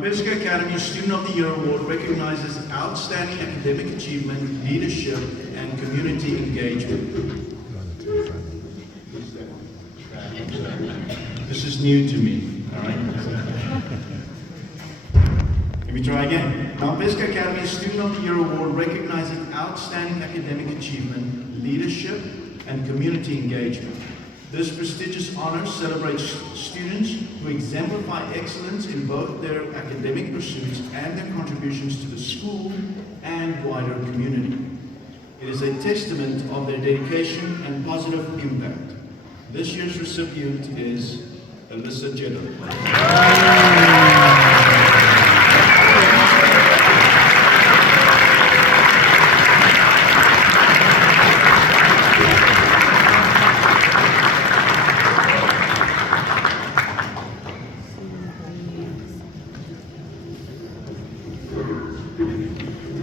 Pesca Academy Student of the Year Award recognizes outstanding academic achievement, leadership, and community engagement. This is new to me, all right? Let me try again. Now, Pesca Academy Student of the Year Award recognizes outstanding academic achievement, leadership, and community engagement. This prestigious honor celebrates students who exemplify excellence in both their academic pursuits and their contributions to the school and wider community. It is a testament of their dedication and positive impact. This year's recipient is Alyssa Jeddah.